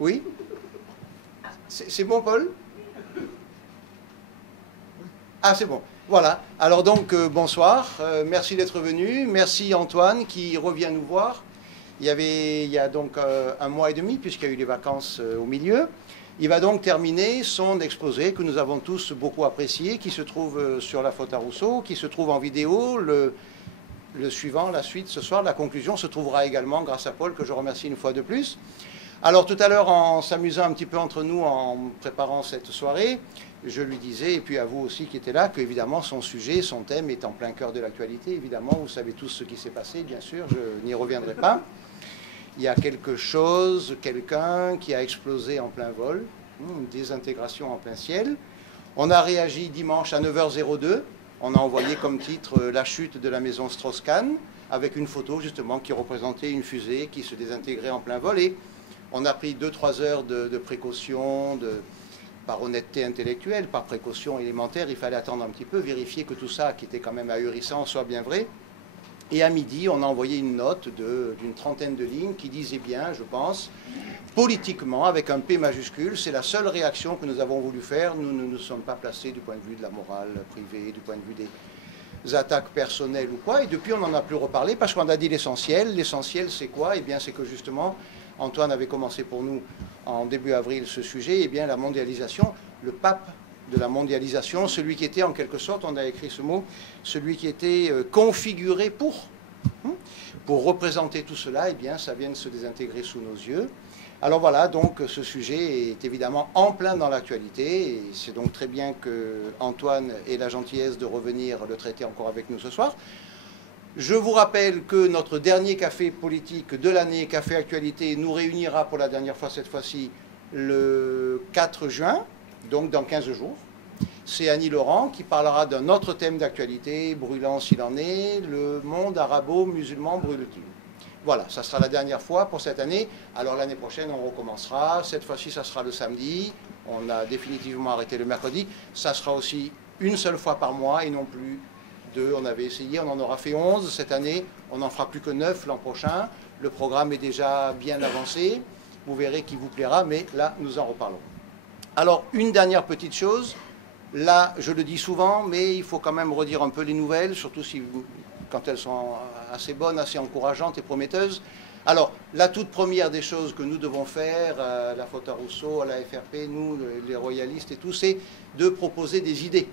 Oui? C'est bon, Paul? Ah, c'est bon. Voilà. Alors donc, bonsoir. Merci d'être venu. Merci Antoine qui revient nous voir. Il y a donc un mois et demi, puisqu'il y a eu les vacances au milieu. Il va donc terminer son exposé que nous avons tous beaucoup apprécié, qui se trouve sur la faute à Rousseau, qui se trouve en vidéo. Le suivant, la suite ce soir, la conclusion se trouvera également grâce à Paul, que je remercie une fois de plus. Alors tout à l'heure, en s'amusant un petit peu entre nous, en préparant cette soirée, je lui disais, et puis à vous aussi qui étiez là, qu'évidemment son sujet, son thème est en plein cœur de l'actualité. Évidemment, vous savez tous ce qui s'est passé, bien sûr, je n'y reviendrai pas. Il y a quelque chose, quelqu'un qui a explosé en plein vol, une désintégration en plein ciel. On a réagi dimanche à 9h02. On a envoyé comme titre la chute de la maison Strauss-Kahn, avec une photo justement qui représentait une fusée qui se désintégrait en plein vol. Et on a pris 2-3 heures de précaution, par honnêteté intellectuelle, par précaution élémentaire. Il fallait attendre un petit peu, vérifier que tout ça, qui était quand même ahurissant, soit bien vrai. Et à midi, on a envoyé une note d'une trentaine de lignes qui disait bien, je pense, politiquement, avec un P majuscule, c'est la seule réaction que nous avons voulu faire. Nous ne nous sommes pas placés du point de vue de la morale privée, du point de vue des attaques personnelles ou quoi. Et depuis, on n'en a plus reparlé parce qu'on a dit l'essentiel. L'essentiel, c'est quoi? Eh bien, c'est que justement, Antoine avait commencé pour nous en début avril ce sujet, eh bien, la mondialisation, le pape de la mondialisation, celui qui était en quelque sorte, on a écrit ce mot, celui qui était configuré pour représenter tout cela, eh bien, ça vient de se désintégrer sous nos yeux. Alors voilà, donc ce sujet est évidemment en plein dans l'actualité, et c'est donc très bien que Antoine ait la gentillesse de revenir le traiter encore avec nous ce soir. Je vous rappelle que notre dernier café politique de l'année, Café Actualité, nous réunira pour la dernière fois cette fois-ci le 4 juin, donc dans 15 jours. C'est Annie Laurent qui parlera d'un autre thème d'actualité, brûlant s'il en est, le monde arabo-musulman brûle-t-il. Voilà, ça sera la dernière fois pour cette année. Alors l'année prochaine, on recommencera. Cette fois-ci, ça sera le samedi. On a définitivement arrêté le mercredi. Ça sera aussi une seule fois par mois et non plus deux. On avait essayé, on en aura fait 11 cette année. On n'en fera plus que 9 l'an prochain. Le programme est déjà bien avancé. Vous verrez qu'il vous plaira, mais là, nous en reparlons. Alors, une dernière petite chose. Là, je le dis souvent, mais il faut quand même redire un peu les nouvelles, surtout quand elles sont assez bonnes, assez encourageantes et prometteuses. Alors, la toute première des choses que nous devons faire, à la faute à Rousseau, à la FRP, nous, les royalistes et tout, c'est de proposer des idées,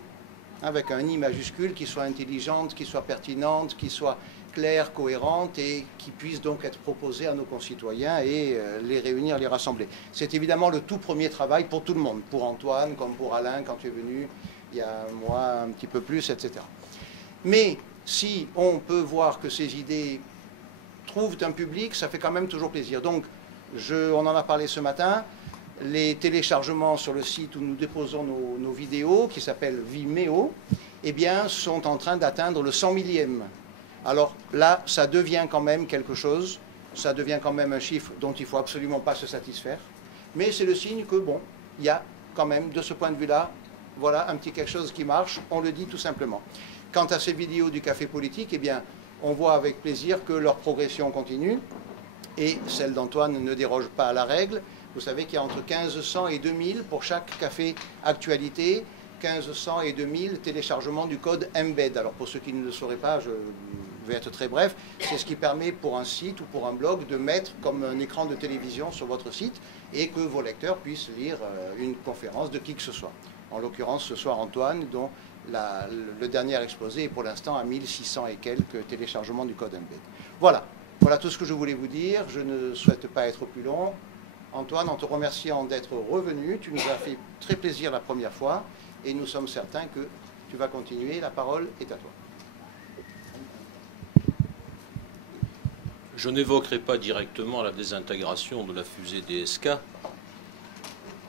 avec un I majuscule, qui soit intelligente, qui soit pertinente, qui soit claire, cohérente et qui puisse donc être proposée à nos concitoyens et les réunir, les rassembler. C'est évidemment le tout premier travail pour tout le monde, pour Antoine, comme pour Alain quand tu es venu il y a un mois, un petit peu plus, etc. Mais si on peut voir que ces idées trouvent un public, ça fait quand même toujours plaisir. Donc, on en a parlé ce matin, les téléchargements sur le site où nous déposons nos vidéos, qui s'appelle Vimeo, eh bien, sont en train d'atteindre le 100 millième. Alors là, ça devient quand même quelque chose, ça devient quand même un chiffre dont il ne faut absolument pas se satisfaire. Mais c'est le signe que, bon, il y a quand même, de ce point de vue-là, voilà un petit quelque chose qui marche, on le dit tout simplement. Quant à ces vidéos du Café Politique, eh bien, on voit avec plaisir que leur progression continue, et celle d'Antoine ne déroge pas à la règle. Vous savez qu'il y a entre 1500 et 2000 pour chaque Café Actualité, 1500 et 2000 téléchargements du code Embed. Alors pour ceux qui ne le sauraient pas, je vais être très bref, c'est ce qui permet pour un site ou pour un blog de mettre comme un écran de télévision sur votre site et que vos lecteurs puissent lire une conférence de qui que ce soit. En l'occurrence ce soir Antoine, dont le dernier exposé est pour l'instant à 1600 et quelques téléchargements du code Embed. Voilà tout ce que je voulais vous dire. Je ne souhaite pas être plus long. Antoine, en te remerciant d'être revenu, tu nous as fait très plaisir la première fois et nous sommes certains que tu vas continuer. La parole est à toi. Je n'évoquerai pas directement la désintégration de la fusée DSK,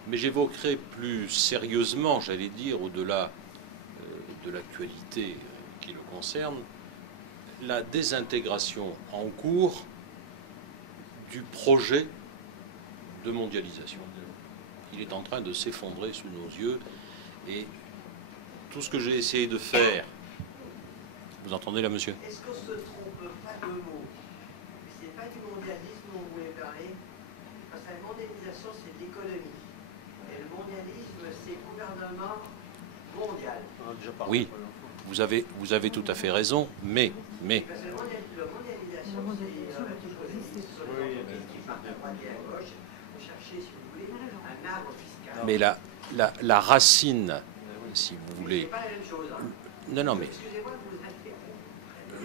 mais j'évoquerai plus sérieusement, j'allais dire, au-delà de l'actualité qui le concerne, la désintégration en cours du projet de mondialisation. Il est en train de s'effondrer sous nos yeux et tout ce que j'ai essayé de faire... Vous entendez là, monsieur? Est-ce qu'on se trompe pas de mots? C'est pas du mondialisme dont vous voulez parler? Parce qu'un mondialisation, c'est de l'économie. Et le mondialisme, c'est gouvernement mondial. Oui, vous avez tout à fait raison, mais... Parce que la mondialisation, c'est sur les entreprises qui partent à droite et à gauche pour chercher, si vous voulez, un arbre fiscal. Mais la racine, si vous voulez... C'est pas la même chose. Hein. Non, mais... Excusez-moi de vous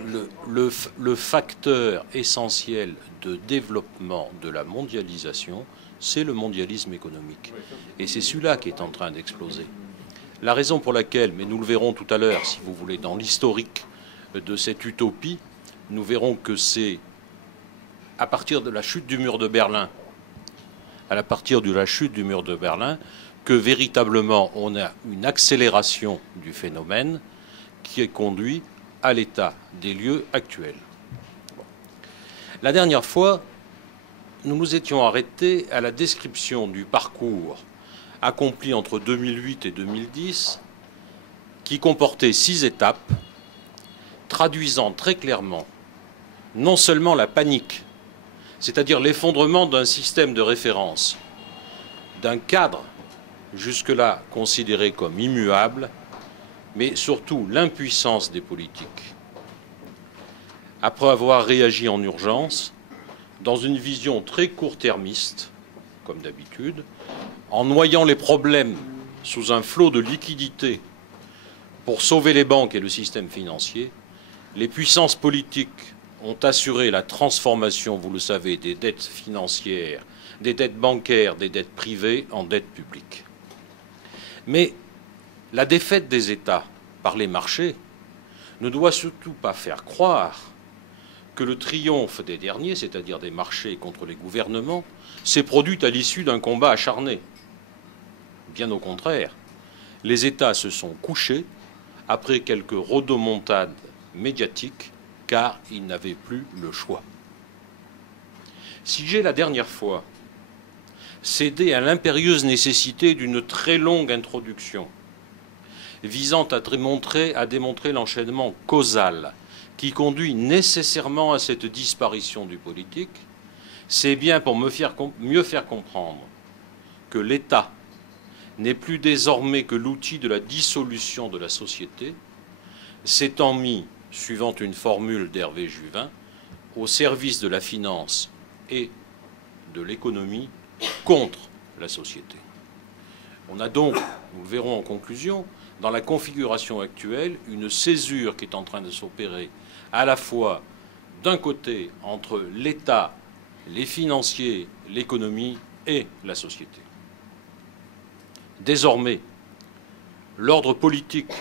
interrompre. Le facteur essentiel de développement de la mondialisation, c'est le mondialisme économique. Et c'est celui-là qui est en train d'exploser. La raison pour laquelle, mais nous le verrons tout à l'heure, si vous voulez, dans l'historique de cette utopie, nous verrons que c'est à partir de la chute du mur de Berlin, que véritablement on a une accélération du phénomène qui est conduit à l'état des lieux actuels. La dernière fois, nous nous étions arrêtés à la description du parcours accompli entre 2008 et 2010, qui comportait 6 étapes, traduisant très clairement non seulement la panique, c'est-à-dire l'effondrement d'un système de référence, d'un cadre jusque-là considéré comme immuable, mais surtout l'impuissance des politiques. Après avoir réagi en urgence, dans une vision très court-termiste, comme d'habitude, en noyant les problèmes sous un flot de liquidités pour sauver les banques et le système financier, les puissances politiques ont assuré la transformation, vous le savez, des dettes financières, des dettes bancaires, des dettes privées en dettes publiques. Mais la défaite des États par les marchés ne doit surtout pas faire croire que le triomphe des derniers, c'est-à-dire des marchés contre les gouvernements, s'est produit à l'issue d'un combat acharné. Bien au contraire, les États se sont couchés après quelques rodomontades médiatiques, car ils n'avaient plus le choix. Si j'ai la dernière fois cédé à l'impérieuse nécessité d'une très longue introduction visant à démontrer l'enchaînement causal qui conduit nécessairement à cette disparition du politique, c'est bien pour mieux faire comprendre que l'État n'est plus désormais que l'outil de la dissolution de la société, s'étant mis, suivant une formule d'Hervé Juvin, au service de la finance et de l'économie contre la société. On a donc, nous le verrons en conclusion, dans la configuration actuelle, une césure qui est en train de s'opérer à la fois d'un côté entre l'État, les financiers, l'économie et la société. Désormais, l'ordre politique,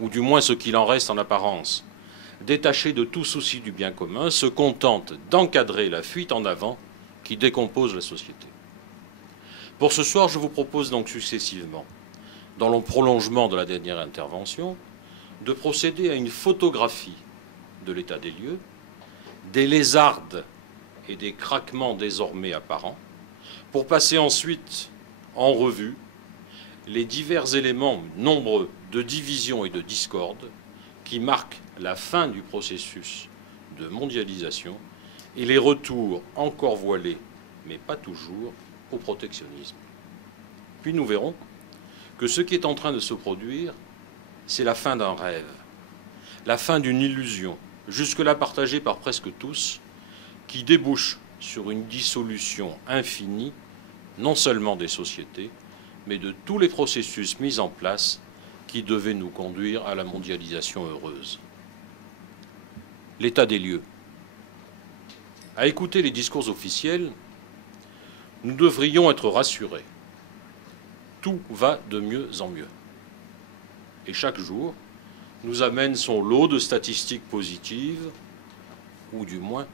ou du moins ce qu'il en reste en apparence, détaché de tout souci du bien commun, se contente d'encadrer la fuite en avant qui décompose la société. Pour ce soir, je vous propose donc successivement, dans le prolongement de la dernière intervention, de procéder à une photographie de l'état des lieux, des lézardes et des craquements désormais apparents, pour passer ensuite en revue les divers éléments nombreux de division et de discorde qui marquent la fin du processus de mondialisation et les retours encore voilés, mais pas toujours, au protectionnisme. Puis nous verrons que ce qui est en train de se produire, c'est la fin d'un rêve, la fin d'une illusion, jusque-là partagée par presque tous, qui débouche sur une dissolution infinie, non seulement des sociétés, mais de tous les processus mis en place qui devaient nous conduire à la mondialisation heureuse. L'état des lieux. À écouter les discours officiels, nous devrions être rassurés. Tout va de mieux en mieux. Et chaque jour nous amène son lot de statistiques positives, ou du moins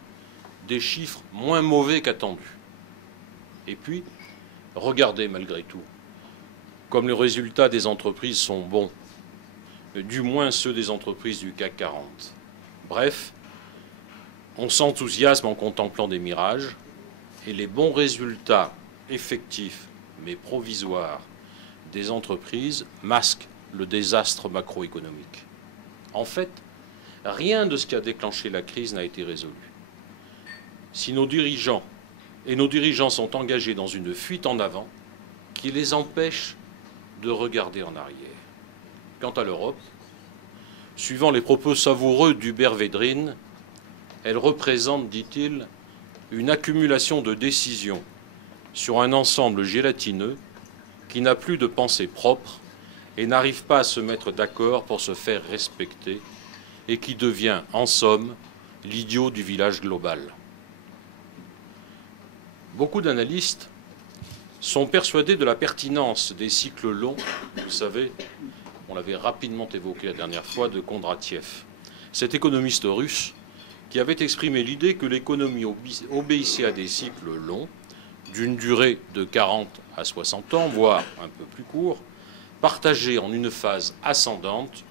des chiffres moins mauvais qu'attendus. Et puis, regardez malgré tout, comme les résultats des entreprises sont bons, du moins ceux des entreprises du CAC 40. Bref, on s'enthousiasme en contemplant des mirages, et les bons résultats effectifs mais provisoires des entreprises masquent le désastre macroéconomique. En fait, rien de ce qui a déclenché la crise n'a été résolu. Si nos dirigeants et nos dirigeants sont engagés dans une fuite en avant qui les empêche de regarder en arrière. Quant à l'Europe, suivant les propos savoureux d'Hubert Védrine, elle représente, dit-il, une accumulation de décisions sur un ensemble gélatineux qui n'a plus de pensée propre et n'arrive pas à se mettre d'accord pour se faire respecter et qui devient, en somme, l'idiot du village global. Beaucoup d'analystes sont persuadés de la pertinence des cycles longs, vous savez, on l'avait rapidement évoqué la dernière fois, de Kondratiev, cet économiste russe qui avait exprimé l'idée que l'économie obéissait à des cycles longs, d'une durée de 40 à 60 ans, voire un peu plus court, partagés en une phase ascendante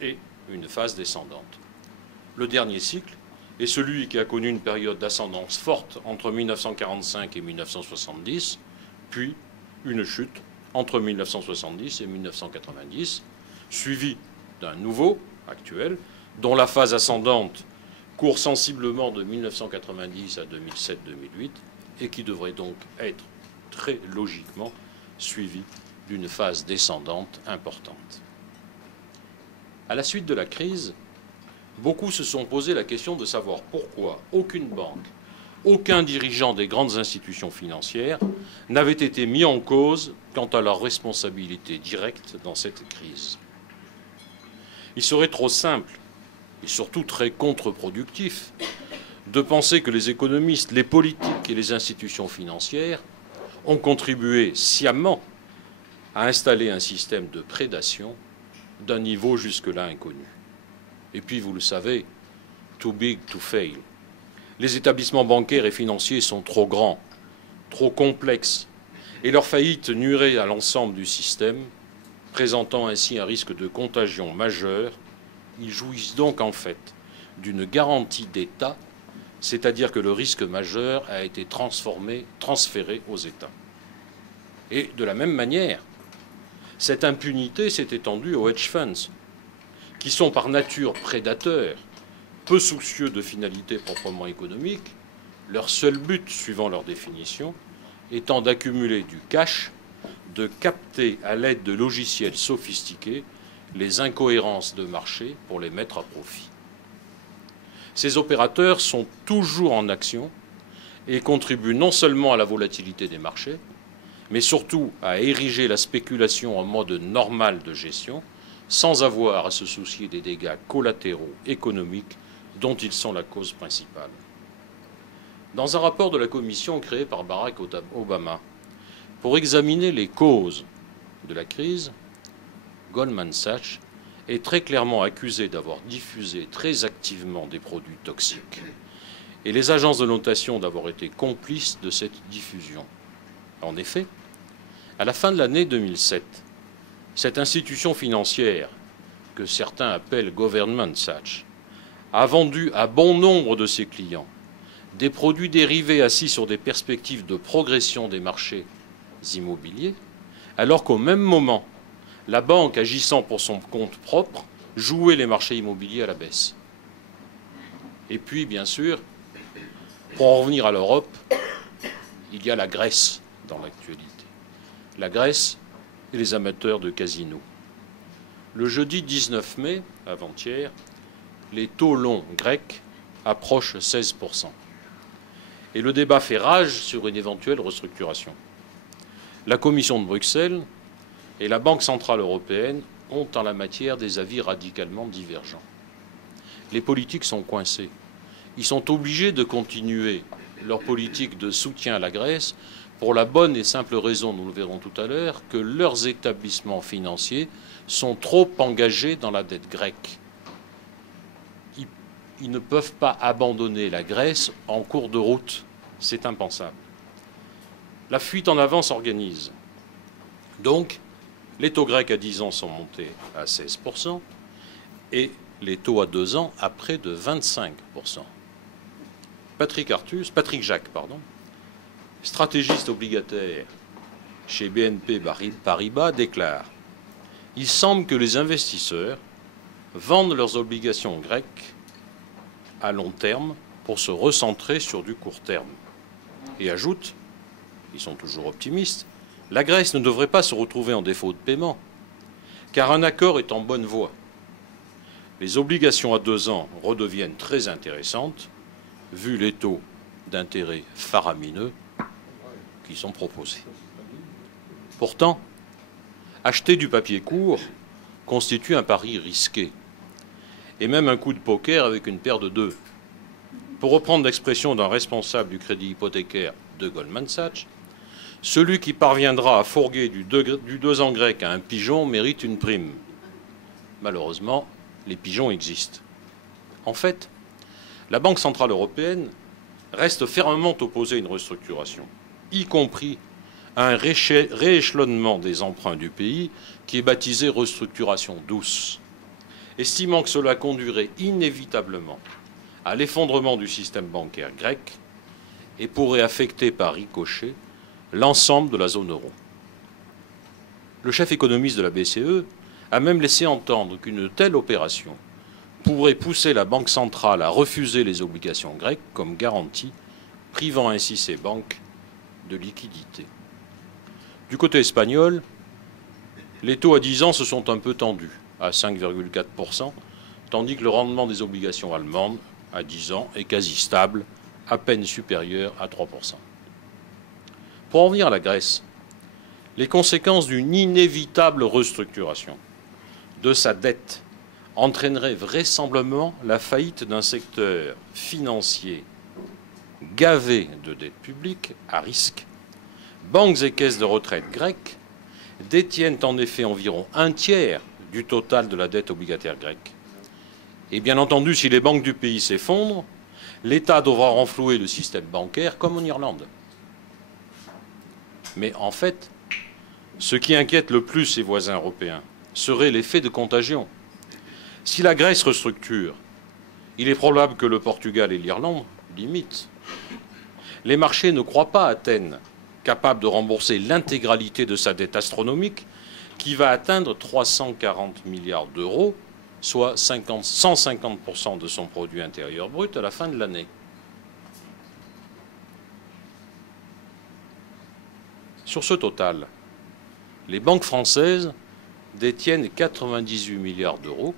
et une phase descendante. Le dernier cycle est celui qui a connu une période d'ascendance forte entre 1945 et 1970, puis une chute entre 1970 et 1990, suivi d'un nouveau, actuel, dont la phase ascendante court sensiblement de 1990 à 2007-2008 et qui devrait donc être très logiquement suivi d'une phase descendante importante. À la suite de la crise, beaucoup se sont posé la question de savoir pourquoi aucune banque, aucun dirigeant des grandes institutions financières n'avait été mis en cause quant à leur responsabilité directe dans cette crise. Il serait trop simple et surtout très contre-productif de penser que les économistes, les politiques et les institutions financières ont contribué sciemment à installer un système de prédation d'un niveau jusque-là inconnu. Et puis, vous le savez, too big to fail. Les établissements bancaires et financiers sont trop grands, trop complexes, et leur faillite nuirait à l'ensemble du système, présentant ainsi un risque de contagion majeur. Ils jouissent donc en fait d'une garantie d'État, c'est-à-dire que le risque majeur a été transféré aux États. Et de la même manière, cette impunité s'est étendue aux hedge funds, qui sont par nature prédateurs, peu soucieux de finalités proprement économiques, leur seul but, suivant leur définition, étant d'accumuler du cash, de capter à l'aide de logiciels sophistiqués les incohérences de marché pour les mettre à profit. Ces opérateurs sont toujours en action et contribuent non seulement à la volatilité des marchés, mais surtout à ériger la spéculation en mode normal de gestion, sans avoir à se soucier des dégâts collatéraux économiques dont ils sont la cause principale. Dans un rapport de la commission créée par Barack Obama pour examiner les causes de la crise, Goldman Sachs est très clairement accusé d'avoir diffusé très activement des produits toxiques et les agences de notation d'avoir été complices de cette diffusion. En effet, à la fin de l'année 2007, cette institution financière, que certains appellent Goldman Sachs, a vendu à bon nombre de ses clients des produits dérivés assis sur des perspectives de progression des marchés immobiliers, alors qu'au même moment, la banque, agissant pour son compte propre, jouait les marchés immobiliers à la baisse. Et puis, bien sûr, pour en revenir à l'Europe, il y a la Grèce dans l'actualité. La Grèce et les amateurs de casinos. Le jeudi 19 mai, avant-hier, les taux longs grecs approchent 16%. Et le débat fait rage sur une éventuelle restructuration. La Commission de Bruxelles et la Banque centrale européenne ont en la matière des avis radicalement divergents. Les politiques sont coincés. Ils sont obligés de continuer leur politique de soutien à la Grèce pour la bonne et simple raison, nous le verrons tout à l'heure, que leurs établissements financiers sont trop engagés dans la dette grecque. Ils ne peuvent pas abandonner la Grèce en cours de route. C'est impensable. La fuite en avant s'organise. Donc, les taux grecs à 10 ans sont montés à 16% et les taux à 2 ans à près de 25%. Patrick Jacques, stratégiste obligataire chez BNP Paribas, déclare « Il semble que les investisseurs vendent leurs obligations grecques à long terme pour se recentrer sur du court terme. Et ajoute, ils sont toujours optimistes, la Grèce ne devrait pas se retrouver en défaut de paiement, car un accord est en bonne voie. Les obligations à 2 ans redeviennent très intéressantes, vu les taux d'intérêt faramineux qui sont proposés. Pourtant, acheter du papier court constitue un pari risqué, et même un coup de poker avec une paire de 2. Pour reprendre l'expression d'un responsable du crédit hypothécaire de Goldman Sachs, celui qui parviendra à fourguer du 2 ans grec à un pigeon mérite une prime. Malheureusement, les pigeons existent. En fait, la Banque centrale européenne reste fermement opposée à une restructuration, y compris à un rééchelonnement des emprunts du pays qui est baptisé restructuration douce, estimant que cela conduirait inévitablement à l'effondrement du système bancaire grec et pourrait affecter par ricochet l'ensemble de la zone euro. Le chef économiste de la BCE a même laissé entendre qu'une telle opération pourrait pousser la Banque centrale à refuser les obligations grecques comme garantie, privant ainsi ces banques de liquidités. Du côté espagnol, les taux à 10 ans se sont un peu tendus, à 5,4%, tandis que le rendement des obligations allemandes à 10 ans est quasi stable, à peine supérieur à 3%. Pour en venir à la Grèce, les conséquences d'une inévitable restructuration de sa dette entraîneraient vraisemblablement la faillite d'un secteur financier gavé de dettes publiques à risque. Banques et caisses de retraite grecques détiennent en effet environ 1/3 du total de la dette obligataire grecque. Et bien entendu, si les banques du pays s'effondrent, l'État devra renflouer le système bancaire comme en Irlande. Mais en fait, ce qui inquiète le plus ses voisins européens serait l'effet de contagion. Si la Grèce restructure, il est probable que le Portugal et l'Irlande l'imitent. Les marchés ne croient pas à Athènes capable de rembourser l'intégralité de sa dette astronomique qui va atteindre 340 milliards d'euros, soit 150% de son produit intérieur brut à la fin de l'année. Sur ce total, les banques françaises détiennent 98 milliards d'euros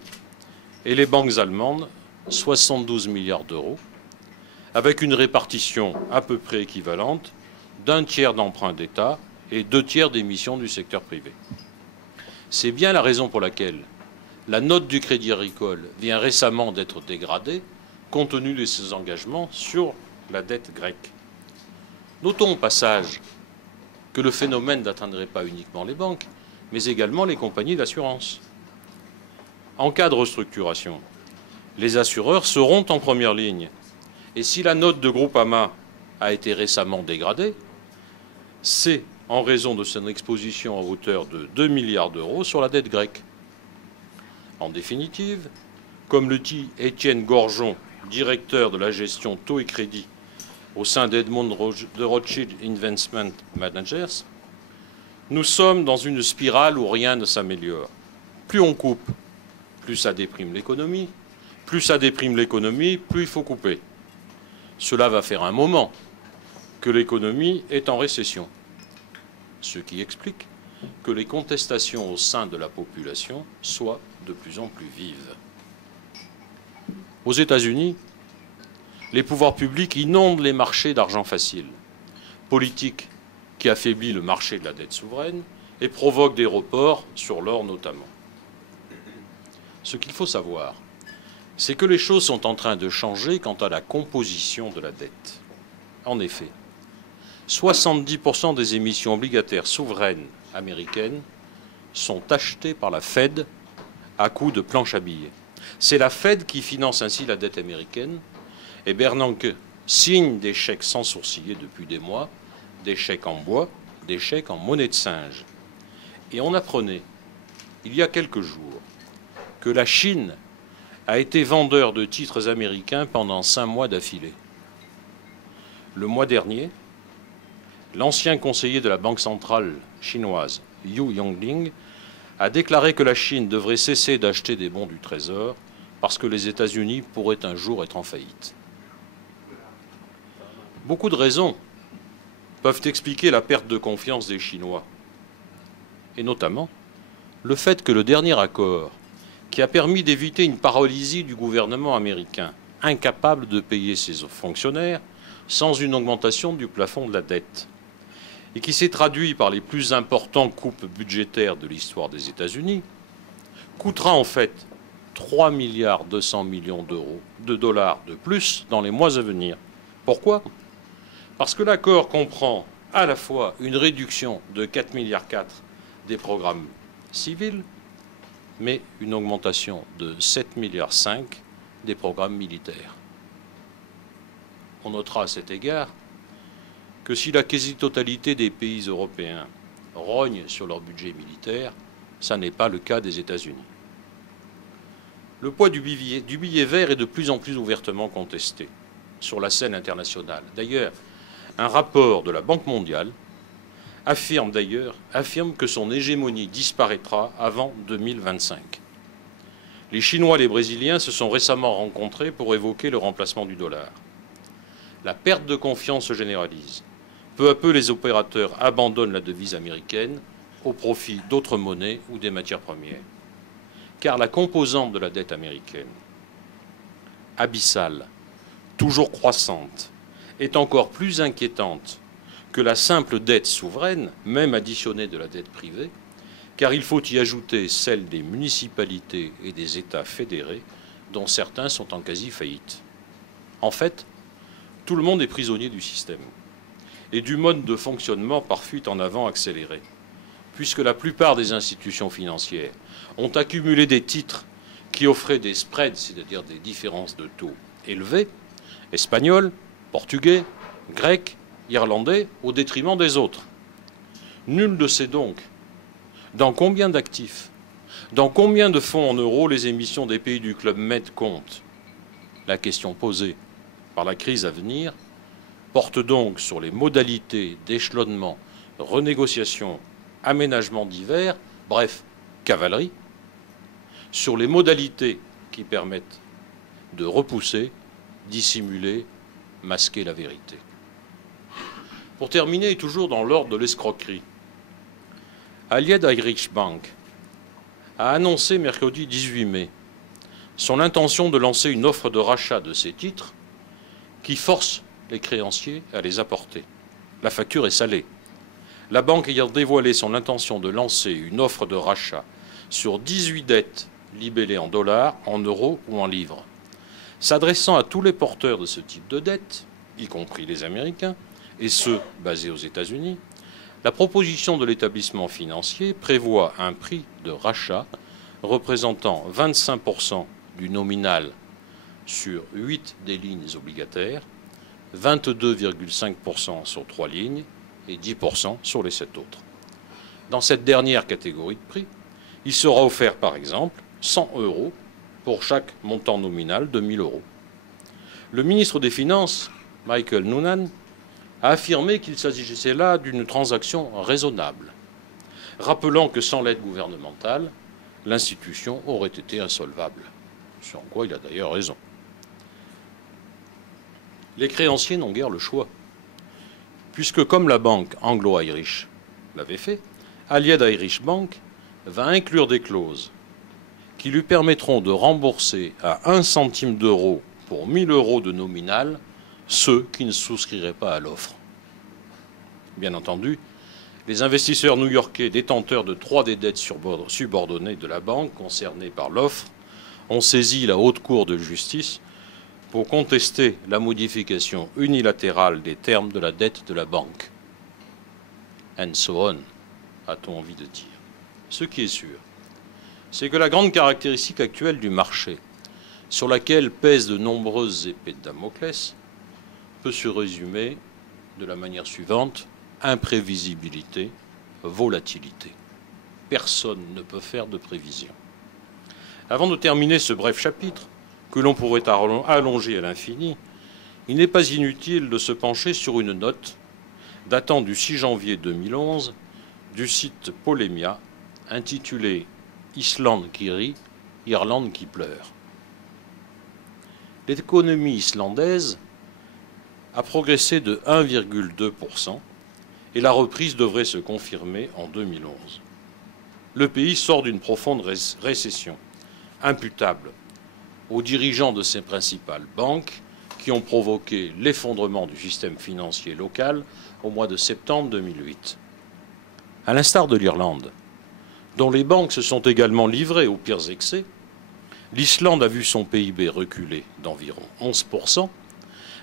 et les banques allemandes 72 milliards d'euros, avec une répartition à peu près équivalente d'1/3 d'emprunts d'État et 2/3 d'émissions du secteur privé. C'est bien la raison pour laquelle la note du Crédit Agricole vient récemment d'être dégradée, compte tenu de ses engagements sur la dette grecque. Notons au passage que le phénomène n'atteindrait pas uniquement les banques, mais également les compagnies d'assurance. En cas de restructuration, les assureurs seront en première ligne. Et si la note de Groupama a été récemment dégradée, c'est en raison de son exposition à hauteur de 2 milliards d'euros sur la dette grecque. En définitive, comme le dit Étienne Gorgeon, directeur de la gestion taux et crédit au sein d'Edmond de Rothschild Investment Managers, nous sommes dans une spirale où rien ne s'améliore. Plus on coupe, plus ça déprime l'économie. Plus ça déprime l'économie, plus il faut couper. Cela va faire un moment que l'économie est en récession. Ce qui explique que les contestations au sein de la population soient de plus en plus vives. Aux États-Unis, les pouvoirs publics inondent les marchés d'argent facile, politique qui affaiblit le marché de la dette souveraine et provoque des reports sur l'or notamment. Ce qu'il faut savoir, c'est que les choses sont en train de changer quant à la composition de la dette. En effet, 70% des émissions obligataires souveraines américaines sont achetées par la Fed à coût de planche à billets. C'est la Fed qui finance ainsi la dette américaine, et Bernanke signe des chèques sans sourciller depuis des mois, des chèques en bois, des chèques en monnaie de singe. Et on apprenait, il y a quelques jours, que la Chine a été vendeur de titres américains pendant 5 mois d'affilée. Le mois dernier, l'ancien conseiller de la Banque centrale chinoise, Yu Yongling, a déclaré que la Chine devrait cesser d'acheter des bons du Trésor parce que les États-Unis pourraient un jour être en faillite. Beaucoup de raisons peuvent expliquer la perte de confiance des Chinois. Et notamment le fait que le dernier accord, qui a permis d'éviter une paralysie du gouvernement américain, incapable de payer ses fonctionnaires sans une augmentation du plafond de la dette, et qui s'est traduit par les plus importantes coupes budgétaires de l'histoire des États-Unis, coûtera en fait 3,2 milliards de dollars de plus dans les mois à venir. Pourquoi ? Parce que l'accord comprend à la fois une réduction de 4,4 milliards des programmes civils, mais une augmentation de 7,5 milliards des programmes militaires. On notera à cet égard que si la quasi-totalité des pays européens rognent sur leur budget militaire, ça n'est pas le cas des États-Unis. Le poids du billet vert est de plus en plus ouvertement contesté sur la scène internationale. D'ailleurs, un rapport de la Banque mondiale affirme que son hégémonie disparaîtra avant 2025. Les Chinois et les Brésiliens se sont récemment rencontrés pour évoquer le remplacement du dollar. La perte de confiance se généralise. Peu à peu, les opérateurs abandonnent la devise américaine au profit d'autres monnaies ou des matières premières. Car la composante de la dette américaine, abyssale, toujours croissante, est encore plus inquiétante que la simple dette souveraine, même additionnée de la dette privée, car il faut y ajouter celle des municipalités et des États fédérés, dont certains sont en quasi-faillite. En fait, tout le monde est prisonnier du système et du mode de fonctionnement par fuite en avant accéléré, puisque la plupart des institutions financières ont accumulé des titres qui offraient des spreads, c'est-à-dire des différences de taux élevées, espagnols, portugais, grecs, irlandais, au détriment des autres. Nul ne sait donc dans combien d'actifs, dans combien de fonds en euros les émissions des pays du Club Med comptent. La question posée par la crise à venir porte donc sur les modalités d'échelonnement, renégociation, aménagement divers, bref, cavalerie, sur les modalités qui permettent de repousser, dissimuler, masquer la vérité. Pour terminer, et toujours dans l'ordre de l'escroquerie, Allied Irish Bank a annoncé mercredi 18 mai son intention de lancer une offre de rachat de ses titres qui force les créanciers à les apporter. La facture est salée. La banque ayant dévoilé son intention de lancer une offre de rachat sur 18 dettes libellées en dollars, en euros ou en livres, s'adressant à tous les porteurs de ce type de dettes, y compris les Américains, et ceux basés aux États-Unis, la proposition de l'établissement financier prévoit un prix de rachat représentant 25% du nominal sur 8 des lignes obligataires, 22,5% sur 3 lignes et 10% sur les 7 autres. Dans cette dernière catégorie de prix, il sera offert par exemple 100 € pour chaque montant nominal de 1 000 €. Le ministre des Finances, Michael Noonan, a affirmé qu'il s'agissait là d'une transaction raisonnable, rappelant que sans l'aide gouvernementale, l'institution aurait été insolvable, sur quoi il a d'ailleurs raison. Les créanciers n'ont guère le choix, puisque comme la banque Anglo-Irish l'avait fait, Allied Irish Bank va inclure des clauses qui lui permettront de rembourser à 1 centime d'euro pour 1 000 € de nominal ceux qui ne souscriraient pas à l'offre. Bien entendu, les investisseurs new-yorkais détenteurs de 3 des dettes subordonnées de la banque concernées par l'offre ont saisi la Haute Cour de justice pour contester la modification unilatérale des termes de la dette de la banque. And so on, a-t-on envie de dire. Ce qui est sûr, c'est que la grande caractéristique actuelle du marché, sur laquelle pèsent de nombreuses épées de Damoclès, peut se résumer de la manière suivante: imprévisibilité, volatilité. Personne ne peut faire de prévision. Avant de terminer ce bref chapitre, que l'on pourrait allonger à l'infini, il n'est pas inutile de se pencher sur une note datant du 6 janvier 2011 du site Polemia, intitulée « Islande qui rit, Irlande qui pleure ». L'économie islandaise a progressé de 1,2% et la reprise devrait se confirmer en 2011. Le pays sort d'une profonde récession, imputable aux dirigeants de ses principales banques qui ont provoqué l'effondrement du système financier local au mois de septembre 2008. À l'instar de l'Irlande, dont les banques se sont également livrées aux pires excès, l'Islande a vu son PIB reculer d'environ 11%,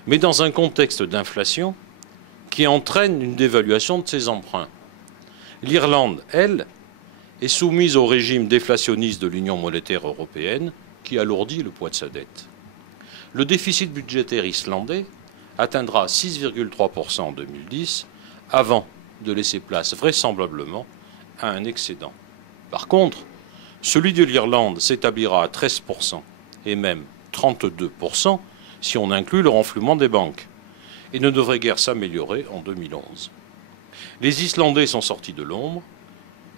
mais dans un contexte d'inflation qui entraîne une dévaluation de ses emprunts. L'Irlande, elle, est soumise au régime déflationniste de l'Union monétaire européenne qui alourdit le poids de sa dette. Le déficit budgétaire islandais atteindra 6,3% en 2010 avant de laisser place vraisemblablement à un excédent. Par contre, celui de l'Irlande s'établira à 13% et même 32% si on inclut le renflouement des banques et ne devrait guère s'améliorer en 2011. Les Islandais sont sortis de l'ombre,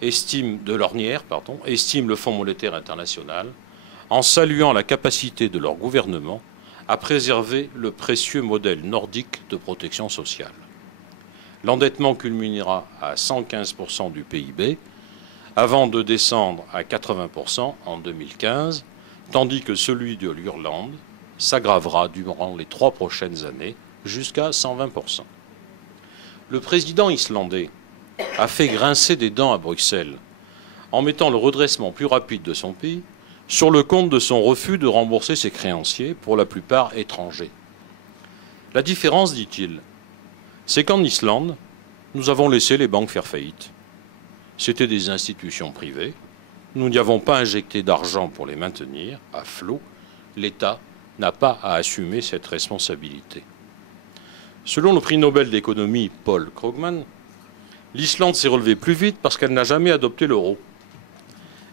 estiment le Fonds monétaire international en saluant la capacité de leur gouvernement à préserver le précieux modèle nordique de protection sociale. L'endettement culminera à 115% du PIB avant de descendre à 80% en 2015, tandis que celui de l'Irlande s'aggravera durant les 3 prochaines années jusqu'à 120%. Le président islandais a fait grincer des dents à Bruxelles en mettant le redressement plus rapide de son pays sur le compte de son refus de rembourser ses créanciers, pour la plupart étrangers. La différence, dit-il, c'est qu'en Islande, nous avons laissé les banques faire faillite. C'étaient des institutions privées. Nous n'y avons pas injecté d'argent pour les maintenir à flot. L'État n'a pas à assumer cette responsabilité. Selon le prix Nobel d'économie Paul Krugman, l'Islande s'est relevée plus vite parce qu'elle n'a jamais adopté l'euro.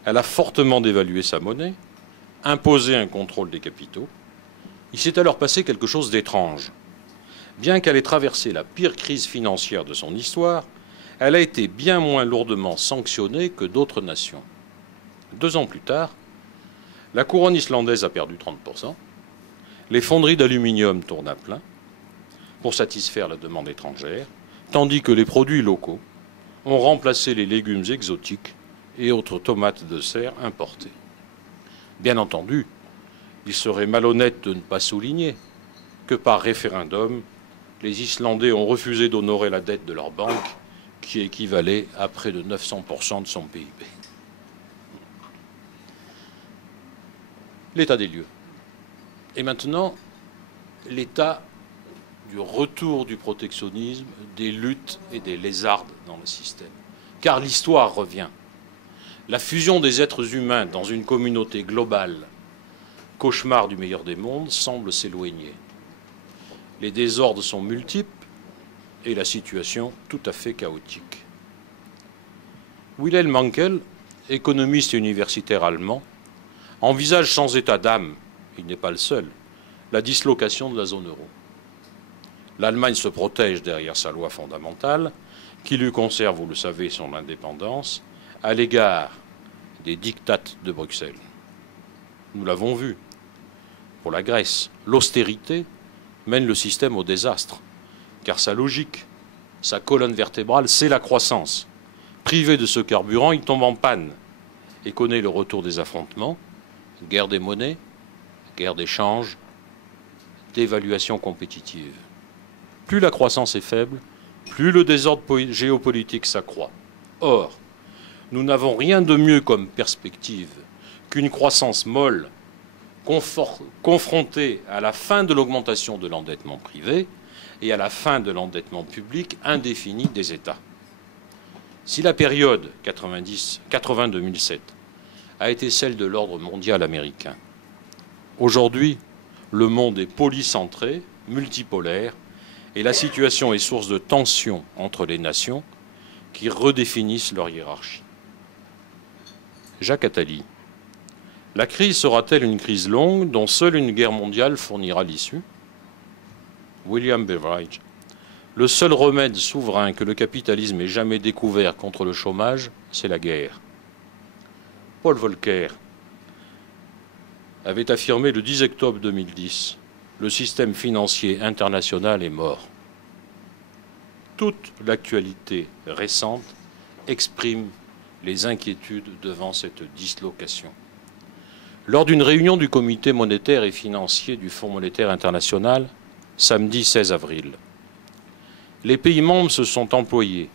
Elle a fortement dévalué sa monnaie, imposé un contrôle des capitaux. Il s'est alors passé quelque chose d'étrange. Bien qu'elle ait traversé la pire crise financière de son histoire, elle a été bien moins lourdement sanctionnée que d'autres nations. 2 ans plus tard, la couronne islandaise a perdu 30%, les fonderies d'aluminium tournent à plein pour satisfaire la demande étrangère, tandis que les produits locaux ont remplacé les légumes exotiques et autres tomates de serre importées. Bien entendu, il serait malhonnête de ne pas souligner que par référendum, les Islandais ont refusé d'honorer la dette de leur banque, qui équivalait à près de 900% de son PIB. L'état des lieux. Et maintenant, l'état du retour du protectionnisme, des luttes et des lézardes dans le système. Car l'histoire revient. La fusion des êtres humains dans une communauté globale, cauchemar du meilleur des mondes, semble s'éloigner. Les désordres sont multiples et la situation tout à fait chaotique. Wilhelm Hanckel, économiste et universitaire allemand, envisage sans état d'âme, il n'est pas le seul, la dislocation de la zone euro. L'Allemagne se protège derrière sa loi fondamentale, qui lui conserve, vous le savez, son indépendance, à l'égard des diktats de Bruxelles. Nous l'avons vu. Pour la Grèce, l'austérité mène le système au désastre, car sa logique, sa colonne vertébrale, c'est la croissance. Privé de ce carburant, il tombe en panne et connaît le retour des affrontements, guerre des monnaies, guerre d'échange, dévaluation compétitive. Plus la croissance est faible, plus le désordre géopolitique s'accroît. Or, nous n'avons rien de mieux comme perspective qu'une croissance molle confrontée à la fin de l'augmentation de l'endettement privé et à la fin de l'endettement public indéfini des États. Si la période 80-2007 a été celle de l'ordre mondial américain, aujourd'hui, le monde est polycentré, multipolaire, et la situation est source de tensions entre les nations qui redéfinissent leur hiérarchie. Jacques Attali. La crise sera-t-elle une crise longue dont seule une guerre mondiale fournira l'issue? William Beveridge. Le seul remède souverain que le capitalisme ait jamais découvert contre le chômage, c'est la guerre. Paul Volcker avait affirmé le 10 octobre 2010 « Le système financier international est mort ». toute l'actualité récente exprime les inquiétudes devant cette dislocation. Lors d'une réunion du comité monétaire et financier du Fonds monétaire international, samedi 16 avril, les pays membres se sont employés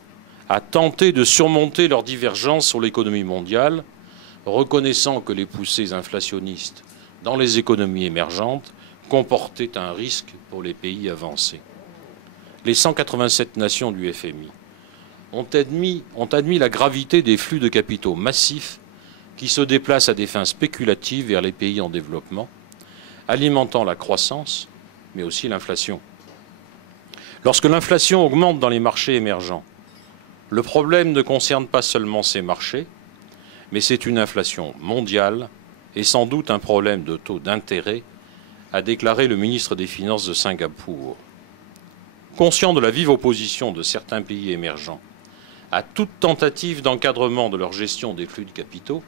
à tenter de surmonter leurs divergences sur l'économie mondiale, reconnaissant que les poussées inflationnistes dans les économies émergentes comportaient un risque pour les pays avancés. Les 187 nations du FMI ont admis la gravité des flux de capitaux massifs qui se déplacent à des fins spéculatives vers les pays en développement, alimentant la croissance, mais aussi l'inflation. Lorsque l'inflation augmente dans les marchés émergents, le problème ne concerne pas seulement ces marchés, mais c'est une inflation mondiale et sans doute un problème de taux d'intérêt, a déclaré le ministre des Finances de Singapour. Conscient de la vive opposition de certains pays émergents à toute tentative d'encadrement de leur gestion des flux de capitaux,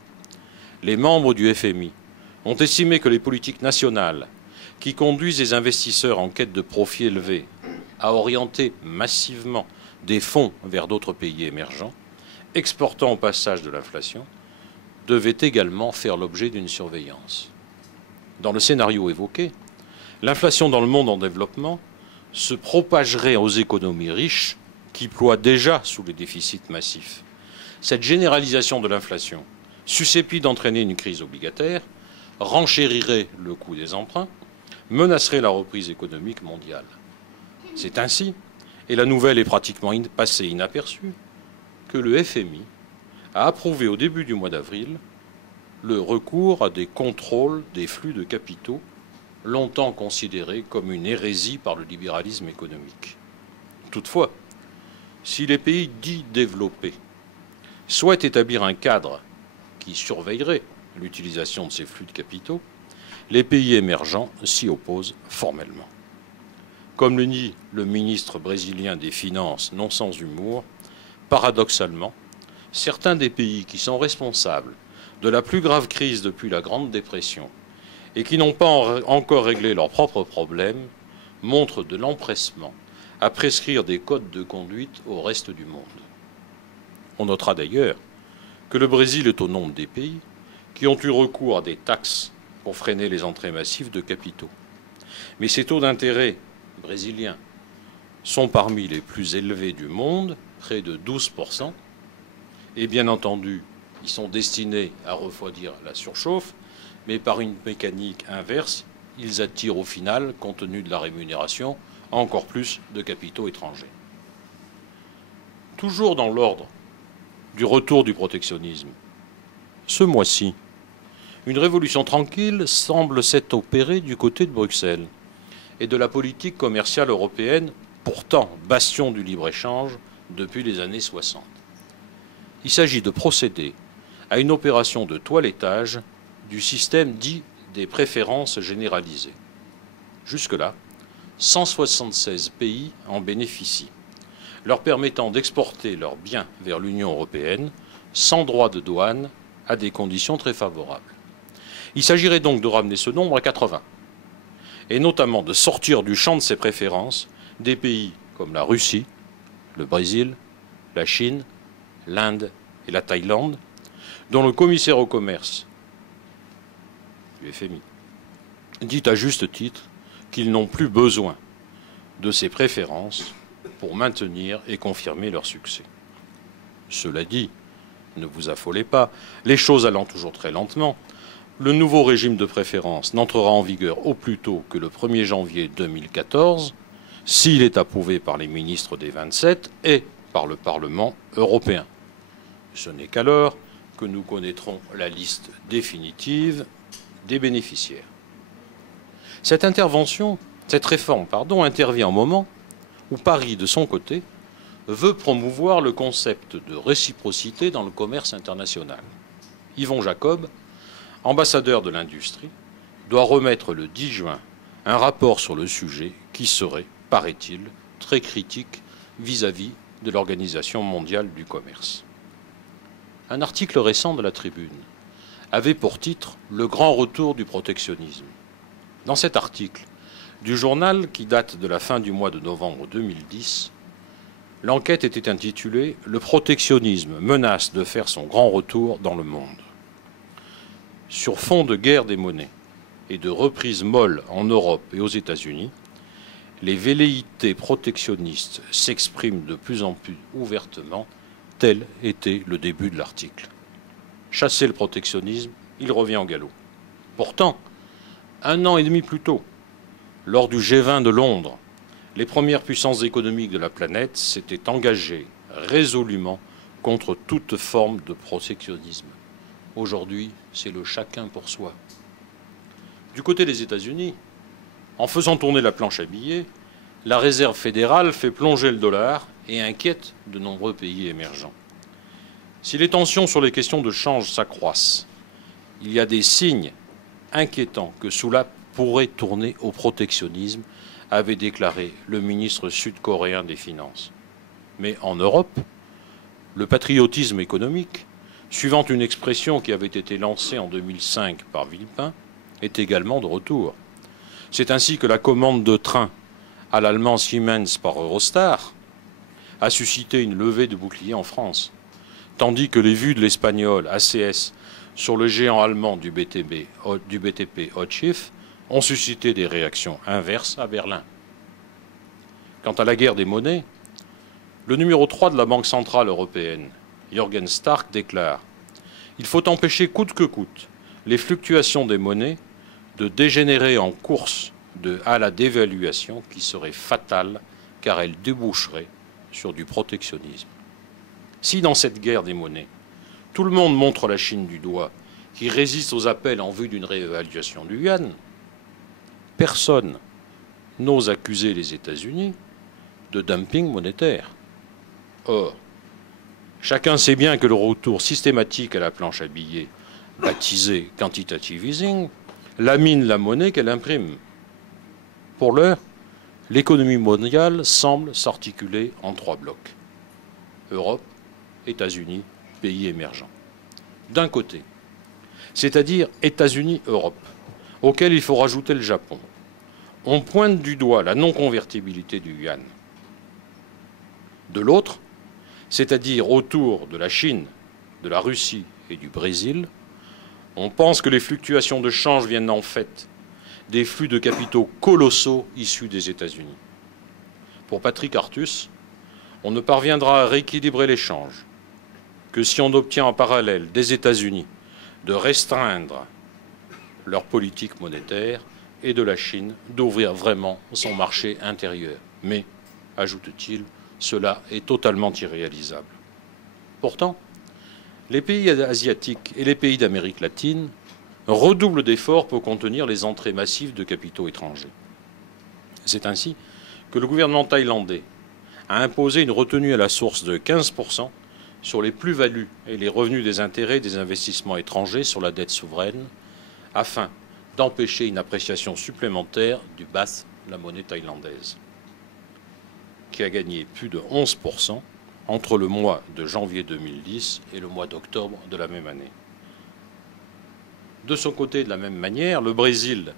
les membres du FMI ont estimé que les politiques nationales qui conduisent les investisseurs en quête de profits élevés à orienter massivement des fonds vers d'autres pays émergents, exportant au passage de l'inflation, devaient également faire l'objet d'une surveillance. Dans le scénario évoqué, l'inflation dans le monde en développement se propagerait aux économies riches qui ploient déjà sous les déficits massifs. Cette généralisation de l'inflation, susceptible d'entraîner une crise obligataire, renchérirait le coût des emprunts, menacerait la reprise économique mondiale. C'est ainsi, et la nouvelle est pratiquement passée inaperçue, que le FMI a approuvé au début du mois d'avril le recours à des contrôles des flux de capitaux, longtemps considérés comme une hérésie par le libéralisme économique. Toutefois, si les pays dits développés souhaitent établir un cadre qui surveillerait l'utilisation de ces flux de capitaux, les pays émergents s'y opposent formellement. Comme le dit le ministre brésilien des Finances, non sans humour, paradoxalement, certains des pays qui sont responsables de la plus grave crise depuis la Grande Dépression et qui n'ont pas encore réglé leurs propres problèmes montrent de l'empressement à prescrire des codes de conduite au reste du monde. On notera d'ailleurs que le Brésil est au nombre des pays qui ont eu recours à des taxes pour freiner les entrées massives de capitaux. Mais ces taux d'intérêt brésiliens sont parmi les plus élevés du monde, près de 12%, et bien entendu, ils sont destinés à refroidir la surchauffe, mais par une mécanique inverse, ils attirent au final, compte tenu de la rémunération, encore plus de capitaux étrangers. Toujours dans l'ordre du retour du protectionnisme, ce mois-ci, une révolution tranquille semble s'être opérée du côté de Bruxelles et de la politique commerciale européenne, pourtant bastion du libre-échange depuis les années 60. Il s'agit de procéder à une opération de toilettage du système dit des préférences généralisées. Jusque-là, 176 pays en bénéficient, leur permettant d'exporter leurs biens vers l'Union européenne sans droit de douane à des conditions très favorables. Il s'agirait donc de ramener ce nombre à 80, et notamment de sortir du champ de ces préférences des pays comme la Russie, le Brésil, la Chine, l'Inde et la Thaïlande, dont le commissaire au commerce du FMI dit à juste titre qu'ils n'ont plus besoin de ces préférences pour maintenir et confirmer leur succès. Cela dit, ne vous affolez pas, les choses allant toujours très lentement, le nouveau régime de préférence n'entrera en vigueur au plus tôt que le 1er janvier 2014, s'il est approuvé par les ministres des 27 et par le Parlement européen. Ce n'est qu'alors que nous connaîtrons la liste définitive des bénéficiaires. Cette réforme intervient au moment où Paris, de son côté, veut promouvoir le concept de réciprocité dans le commerce international. Yvon Jacob, ambassadeur de l'industrie, doit remettre le 10 juin un rapport sur le sujet qui serait, paraît-il, très critique vis-à-vis de l'Organisation mondiale du commerce. Un article récent de la Tribune avait pour titre « Le grand retour du protectionnisme ». Dans cet article du journal, qui date de la fin du mois de novembre 2010, L'enquête était intitulée « Le protectionnisme menace de faire son grand retour dans le monde ». Sur fond de guerre des monnaies et de reprise molle en Europe et aux États-Unis, les velléités protectionnistes s'expriment de plus en plus ouvertement. Tel était le début de l'article. Chasser le protectionnisme, il revient au galop. Pourtant, 1 an et demi plus tôt, lors du G20 de Londres, les premières puissances économiques de la planète s'étaient engagées résolument contre toute forme de protectionnisme. Aujourd'hui, c'est le chacun pour soi. Du côté des États-Unis, en faisant tourner la planche à billets, la Réserve fédérale fait plonger le dollar et inquiète de nombreux pays émergents. Si les tensions sur les questions de change s'accroissent, il y a des signes inquiétants que cela pourrait tourner au protectionnisme, avait déclaré le ministre sud-coréen des Finances. Mais en Europe, le patriotisme économique, suivant une expression qui avait été lancée en 2005 par Villepin, est également de retour. C'est ainsi que la commande de train à l'allemand Siemens par Eurostar a suscité une levée de boucliers en France, tandis que les vues de l'espagnol ACS sur le géant allemand du BTP Hochschiff ont suscité des réactions inverses à Berlin. Quant à la guerre des monnaies, le numéro 3 de la Banque centrale européenne, Jürgen Stark, déclare « Il faut empêcher coûte que coûte les fluctuations des monnaies de dégénérer en course à la dévaluation qui serait fatale car elle déboucherait sur du protectionnisme. » Si dans cette guerre des monnaies, tout le monde montre la Chine du doigt, qui résiste aux appels en vue d'une réévaluation du yuan, personne n'ose accuser les États-Unis de dumping monétaire. Or, chacun sait bien que le retour systématique à la planche à billets, baptisé quantitative easing, lamine la monnaie qu'elle imprime. Pour l'heure, l'économie mondiale semble s'articuler en 3 blocs. Europe, États-Unis, pays émergents. D'un côté, c'est-à-dire États-Unis-Europe, auquel il faut rajouter le Japon, on pointe du doigt la non-convertibilité du yuan. De l'autre, c'est-à-dire autour de la Chine, de la Russie et du Brésil, on pense que les fluctuations de change viennent en fait des flux de capitaux colossaux issus des États-Unis. Pour Patrick Artus, on ne parviendra à rééquilibrer l'échange que si on obtient en parallèle des États-Unis de restreindre leur politique monétaire et de la Chine d'ouvrir vraiment son marché intérieur. Mais, ajoute-t-il, cela est totalement irréalisable. Pourtant, les pays asiatiques et les pays d'Amérique latine redoublent d'efforts pour contenir les entrées massives de capitaux étrangers. C'est ainsi que le gouvernement thaïlandais a imposé une retenue à la source de 15% sur les plus-values et les revenus des intérêts des investissements étrangers sur la dette souveraine, afin d'empêcher une appréciation supplémentaire du baht, la monnaie thaïlandaise, qui a gagné plus de 11% entre le mois de janvier 2010 et le mois d'octobre de la même année. De son côté, de la même manière, le Brésil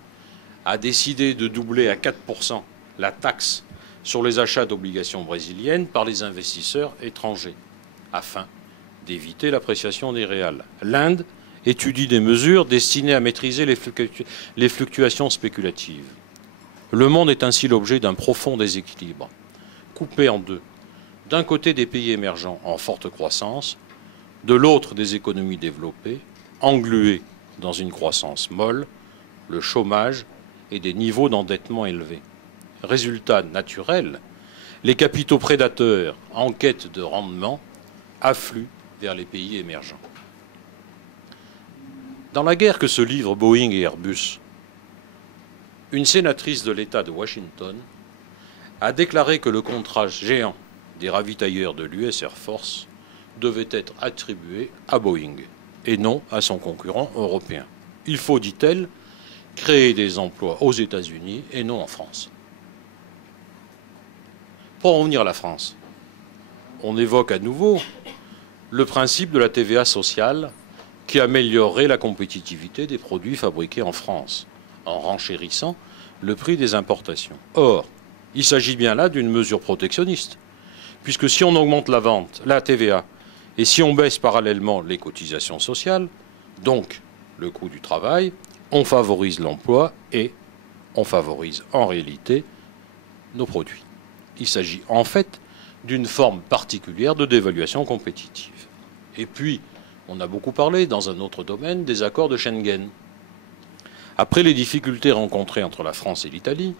a décidé de doubler à 4% la taxe sur les achats d'obligations brésiliennes par les investisseurs étrangers, afin d'éviter l'appréciation des réals. L'Inde étudie des mesures destinées à maîtriser les fluctuations spéculatives. Le monde est ainsi l'objet d'un profond déséquilibre, coupé en deux. D'un côté des pays émergents en forte croissance, de l'autre des économies développées, engluées dans une croissance molle, le chômage et des niveaux d'endettement élevés. Résultat naturel, les capitaux prédateurs en quête de rendement affluent vers les pays émergents. Dans la guerre que se livrent Boeing et Airbus, une sénatrice de l'État de Washington a déclaré que le contrat géant des ravitailleurs de l'US Air Force devait être attribué à Boeing et non à son concurrent européen. Il faut, dit-elle, créer des emplois aux États-Unis et non en France. Pour en revenir à la France, on évoque à nouveau le principe de la TVA sociale qui améliorerait la compétitivité des produits fabriqués en France, en renchérissant le prix des importations. Or, il s'agit bien là d'une mesure protectionniste, puisque si on augmente la TVA, et si on baisse parallèlement les cotisations sociales, donc le coût du travail, on favorise l'emploi et on favorise en réalité nos produits. Il s'agit en fait d'une forme particulière de dévaluation compétitive. Et puis, on a beaucoup parlé dans un autre domaine des accords de Schengen. Après les difficultés rencontrées entre la France et l'Italie,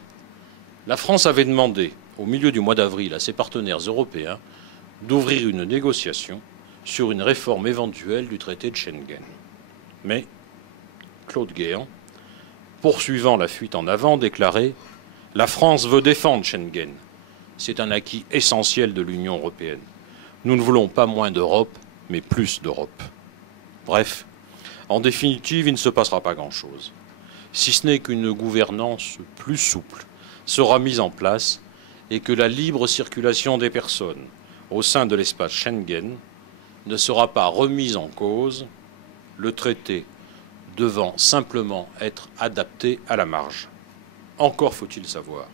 la France avait demandé, au milieu du mois d'avril, à ses partenaires européens d'ouvrir une négociation sur une réforme éventuelle du traité de Schengen. Mais Claude Guéant, poursuivant la fuite en avant, déclarait « La France veut défendre Schengen. C'est un acquis essentiel de l'Union européenne. Nous ne voulons pas moins d'Europe, mais plus d'Europe. » Bref, en définitive, il ne se passera pas grand-chose, si ce n'est qu'une gouvernance plus souple sera mise en place et que la libre circulation des personnes au sein de l'espace Schengen ne sera pas remise en cause, le traité devant simplement être adapté à la marge. Encore faut-il savoir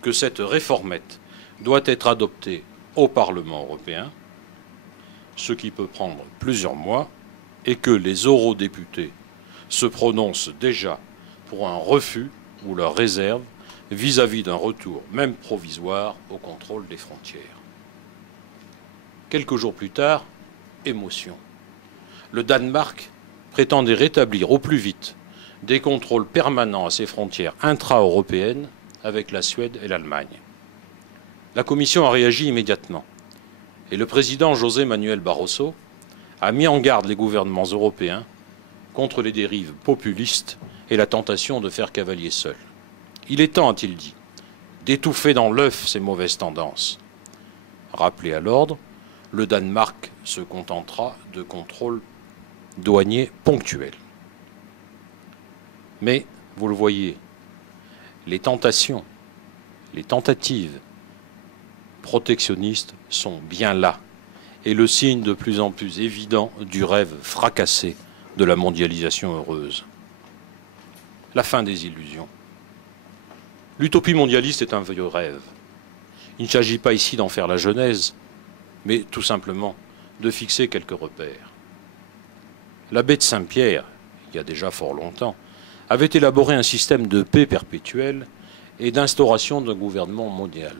que cette réformette doit être adoptée au Parlement européen, ce qui peut prendre plusieurs mois, et que les eurodéputés se prononcent déjà pour un refus ou leur réserve vis-à-vis d'un retour, même provisoire, au contrôle des frontières. Quelques jours plus tard, émotion. Le Danemark prétendait rétablir au plus vite des contrôles permanents à ses frontières intra-européennes avec la Suède et l'Allemagne. La Commission a réagi immédiatement et le président José Manuel Barroso a mis en garde les gouvernements européens contre les dérives populistes et la tentation de faire cavalier seul. Il est temps, a-t-il dit, d'étouffer dans l'œuf ces mauvaises tendances. Rappelé à l'ordre, le Danemark se contentera de contrôles douaniers ponctuels. Mais, vous le voyez, les tentations, les tentatives protectionnistes sont bien là, et le signe de plus en plus évident du rêve fracassé de la mondialisation heureuse. La fin des illusions. L'utopie mondialiste est un vieux rêve. Il ne s'agit pas ici d'en faire la genèse, mais tout simplement de fixer quelques repères. L'abbé de Saint-Pierre, il y a déjà fort longtemps, avait élaboré un système de paix perpétuelle et d'instauration d'un gouvernement mondial.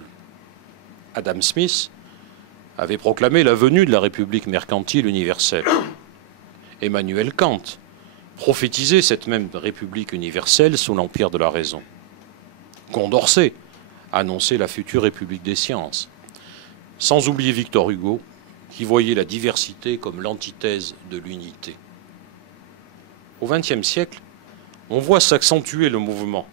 Adam Smith avait proclamé la venue de la République mercantile universelle. Emmanuel Kant prophétisait cette même République universelle sous l'empire de la raison. Condorcet annonçait la future République des sciences. Sans oublier Victor Hugo, qui voyait la diversité comme l'antithèse de l'unité. Au XXe siècle, on voit s'accentuer le mouvement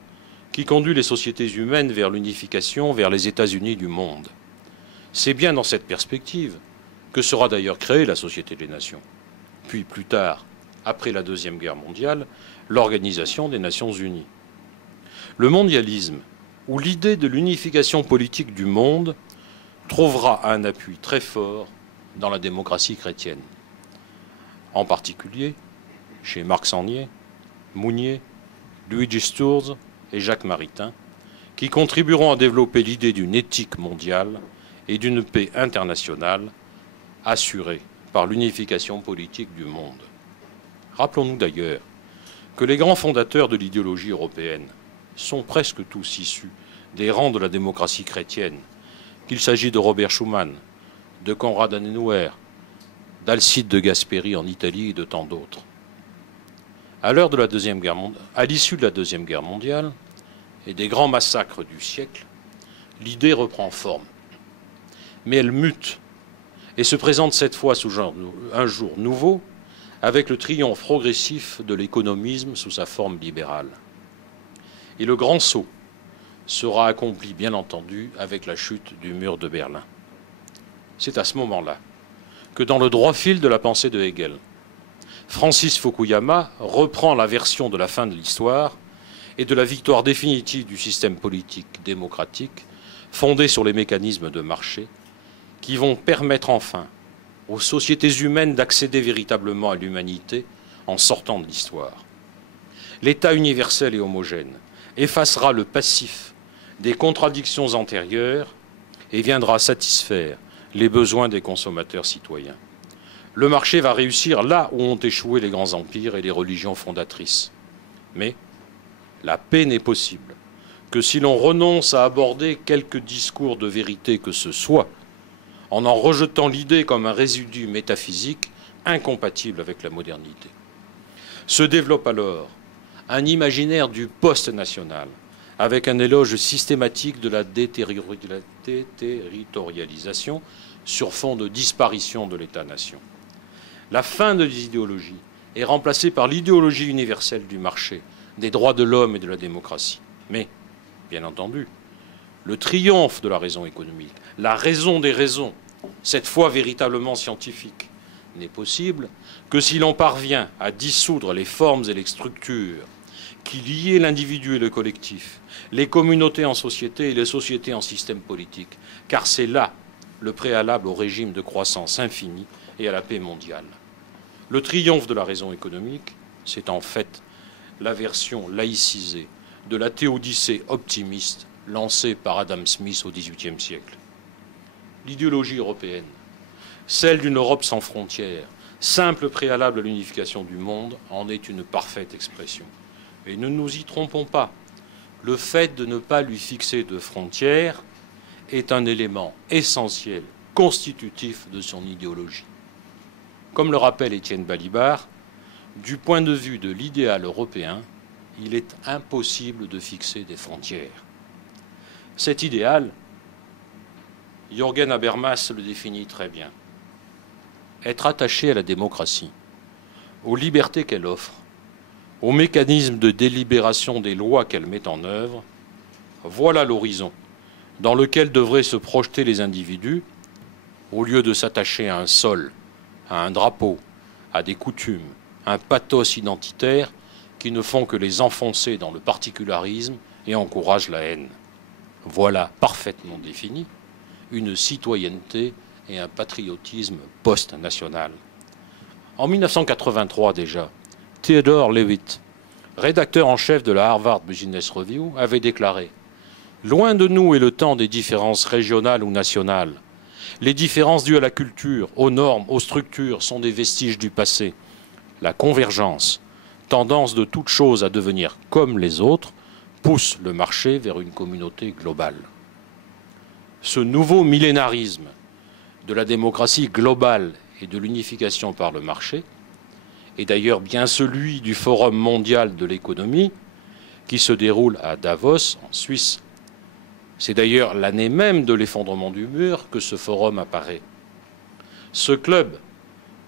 qui conduit les sociétés humaines vers l'unification, vers les États-Unis du monde. C'est bien dans cette perspective que sera d'ailleurs créée la Société des Nations. Puis plus tard, après la Deuxième Guerre mondiale, l'Organisation des Nations Unies. Le mondialisme, ou l'idée de l'unification politique du monde, trouvera un appui très fort dans la démocratie chrétienne. En particulier chez Marc Sangnier, Mounier, Luigi Sturz et Jacques Maritain, qui contribueront à développer l'idée d'une éthique mondiale et d'une paix internationale assurée par l'unification politique du monde. Rappelons-nous d'ailleurs que les grands fondateurs de l'idéologie européenne sont presque tous issus des rangs de la démocratie chrétienne, qu'il s'agit de Robert Schuman, de Konrad Adenauer, d'Alcide de Gasperi en Italie et de tant d'autres. À l'issue de la Deuxième Guerre mondiale et des grands massacres du siècle, l'idée reprend forme. Mais elle mute et se présente cette fois sous un jour nouveau avec le triomphe progressif de l'économisme sous sa forme libérale. Et le grand saut sera accompli, bien entendu, avec la chute du mur de Berlin. C'est à ce moment-là que, dans le droit fil de la pensée de Hegel, Francis Fukuyama reprend la version de la fin de l'histoire et de la victoire définitive du système politique démocratique fondé sur les mécanismes de marché qui vont permettre enfin aux sociétés humaines d'accéder véritablement à l'humanité en sortant de l'histoire. L'État universel et homogène effacera le passif des contradictions antérieures et viendra satisfaire les besoins des consommateurs citoyens. Le marché va réussir là où ont échoué les grands empires et les religions fondatrices. Mais la paix n'est possible que si l'on renonce à aborder quelque discours de vérité que ce soit, en rejetant l'idée comme un résidu métaphysique incompatible avec la modernité. Se développe alors un imaginaire du post-national, avec un éloge systématique de la déterritorialisation sur fond de disparition de l'État-nation. La fin de l'idéologie est remplacée par l'idéologie universelle du marché, des droits de l'homme et de la démocratie. Mais, bien entendu, le triomphe de la raison économique, la raison des raisons, cette fois véritablement scientifique, n'est possible que si l'on parvient à dissoudre les formes et les structures qui liaient l'individu et le collectif, les communautés en société et les sociétés en système politique, car c'est là le préalable au régime de croissance infinie et à la paix mondiale. Le triomphe de la raison économique, c'est en fait la version laïcisée de la théodicée optimiste lancée par Adam Smith au XVIIIe siècle. L'idéologie européenne, celle d'une Europe sans frontières, simple préalable à l'unification du monde, en est une parfaite expression. Et ne nous y trompons pas, le fait de ne pas lui fixer de frontières est un élément essentiel, constitutif de son idéologie. Comme le rappelle Étienne Balibar, du point de vue de l'idéal européen, il est impossible de fixer des frontières. Cet idéal, Jürgen Habermas le définit très bien. Être attaché à la démocratie, aux libertés qu'elle offre, aux mécanismes de délibération des lois qu'elle met en œuvre, voilà l'horizon dans lequel devraient se projeter les individus, au lieu de s'attacher à un sol, à un drapeau, à des coutumes, à un pathos identitaire qui ne font que les enfoncer dans le particularisme et encouragent la haine. Voilà parfaitement défini une citoyenneté et un patriotisme post-national. En 1983 déjà, Theodore Levitt, rédacteur en chef de la Harvard Business Review, avait déclaré « Loin de nous est le temps des différences régionales ou nationales. Les différences dues à la culture, aux normes, aux structures sont des vestiges du passé. La convergence, tendance de toute chose à devenir comme les autres, pousse le marché vers une communauté globale. » Ce nouveau millénarisme de la démocratie globale et de l'unification par le marché est d'ailleurs bien celui du Forum mondial de l'économie qui se déroule à Davos, en Suisse. C'est d'ailleurs l'année même de l'effondrement du mur que ce forum apparaît. Ce club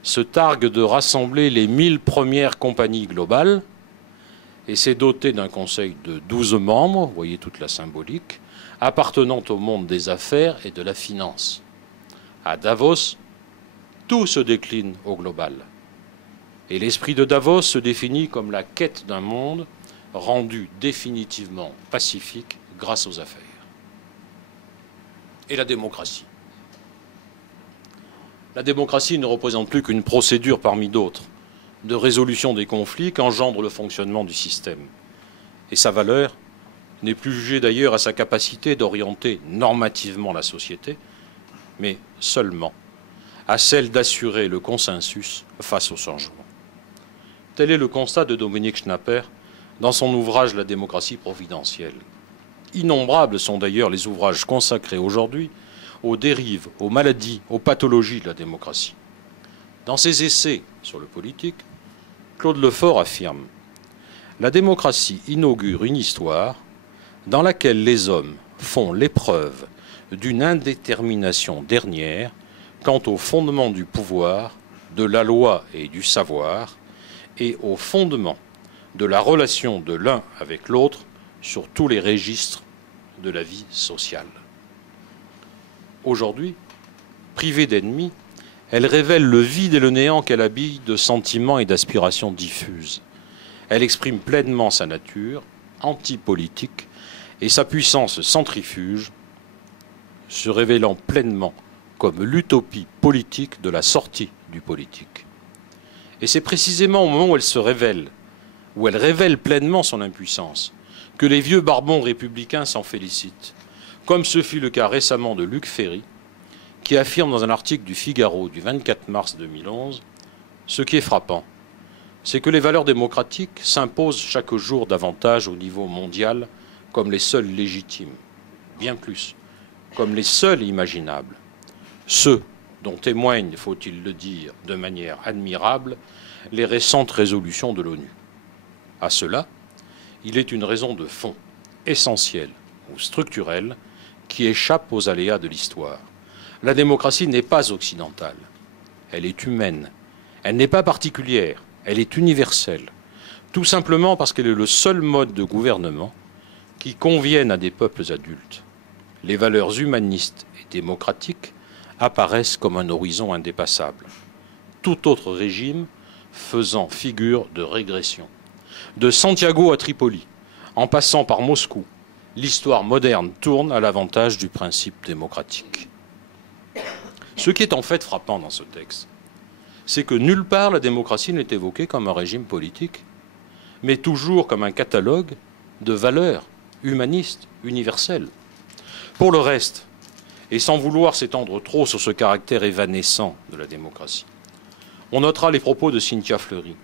se targue de rassembler les 1000 premières compagnies globales et s'est doté d'un conseil de 12 membres, vous voyez toute la symbolique, appartenant au monde des affaires et de la finance. À Davos, tout se décline au global. Et l'esprit de Davos se définit comme la quête d'un monde rendu définitivement pacifique grâce aux affaires. Et la démocratie. La démocratie ne représente plus qu'une procédure parmi d'autres de résolution des conflits qu'engendre le fonctionnement du système. Et sa valeur n'est plus jugée d'ailleurs à sa capacité d'orienter normativement la société, mais seulement à celle d'assurer le consensus face au changement. Tel est le constat de Dominique Schnapper dans son ouvrage « La démocratie providentielle ». Innombrables sont d'ailleurs les ouvrages consacrés aujourd'hui aux dérives, aux maladies, aux pathologies de la démocratie. Dans ses essais sur le politique, Claude Lefort affirme « La démocratie inaugure une histoire dans laquelle les hommes font l'épreuve d'une indétermination dernière quant au fondement du pouvoir, de la loi et du savoir, et au fondement de la relation de l'un avec l'autre sur tous les registres de la vie sociale. » Aujourd'hui, privée d'ennemis, elle révèle le vide et le néant qu'elle habille de sentiments et d'aspirations diffuses. Elle exprime pleinement sa nature antipolitique et sa puissance centrifuge, se révélant pleinement comme l'utopie politique de la sortie du politique. Et c'est précisément au moment où elle se révèle, où elle révèle pleinement son impuissance, que les vieux barbons républicains s'en félicitent, comme ce fut le cas récemment de Luc Ferry, qui affirme dans un article du Figaro du 24 mars 2011 « Ce qui est frappant, c'est que les valeurs démocratiques s'imposent chaque jour davantage au niveau mondial comme les seules légitimes, bien plus, comme les seules imaginables. Ceux dont témoignent, faut-il le dire, de manière admirable, les récentes résolutions de l'ONU. À cela, il est une raison de fond, essentielle ou structurelle, qui échappe aux aléas de l'histoire. La démocratie n'est pas occidentale, elle est humaine, elle n'est pas particulière, elle est universelle, tout simplement parce qu'elle est le seul mode de gouvernement qui convienne à des peuples adultes. Les valeurs humanistes et démocratiques apparaissent comme un horizon indépassable. Tout autre régime faisant figure de régression. De Santiago à Tripoli, en passant par Moscou, l'histoire moderne tourne à l'avantage du principe démocratique. Ce qui est en fait frappant dans ce texte, c'est que nulle part la démocratie n'est évoquée comme un régime politique, mais toujours comme un catalogue de valeurs humanistes, universelles. Pour le reste, et sans vouloir s'étendre trop sur ce caractère évanescent de la démocratie, on notera les propos de Cynthia Fleury,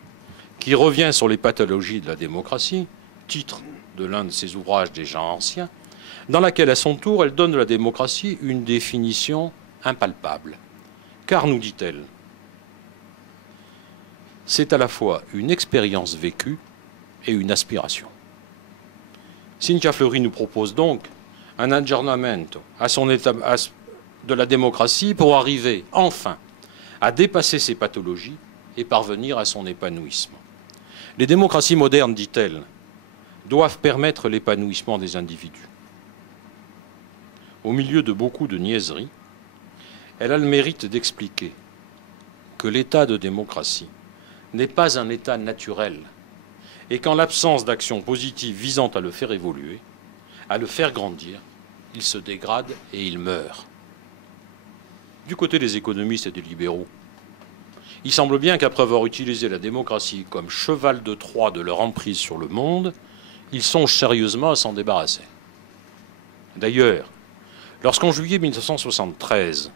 qui revient sur les pathologies de la démocratie, titre de l'un de ses ouvrages déjà anciens, dans laquelle, à son tour, elle donne de la démocratie une définition impalpable. Car, nous dit-elle, c'est à la fois une expérience vécue et une aspiration. Cynthia Fleury nous propose donc un aggiornamento de la démocratie pour arriver enfin à dépasser ses pathologies et parvenir à son épanouissement. Les démocraties modernes, dit-elle, doivent permettre l'épanouissement des individus. Au milieu de beaucoup de niaiseries, elle a le mérite d'expliquer que l'état de démocratie n'est pas un état naturel et qu'en l'absence d'action positive visant à le faire évoluer, à le faire grandir, il se dégrade et il meurt. Du côté des économistes et des libéraux, il semble bien qu'après avoir utilisé la démocratie comme cheval de Troie de leur emprise sur le monde, ils songent sérieusement à s'en débarrasser. D'ailleurs, lorsqu'en juillet 1973,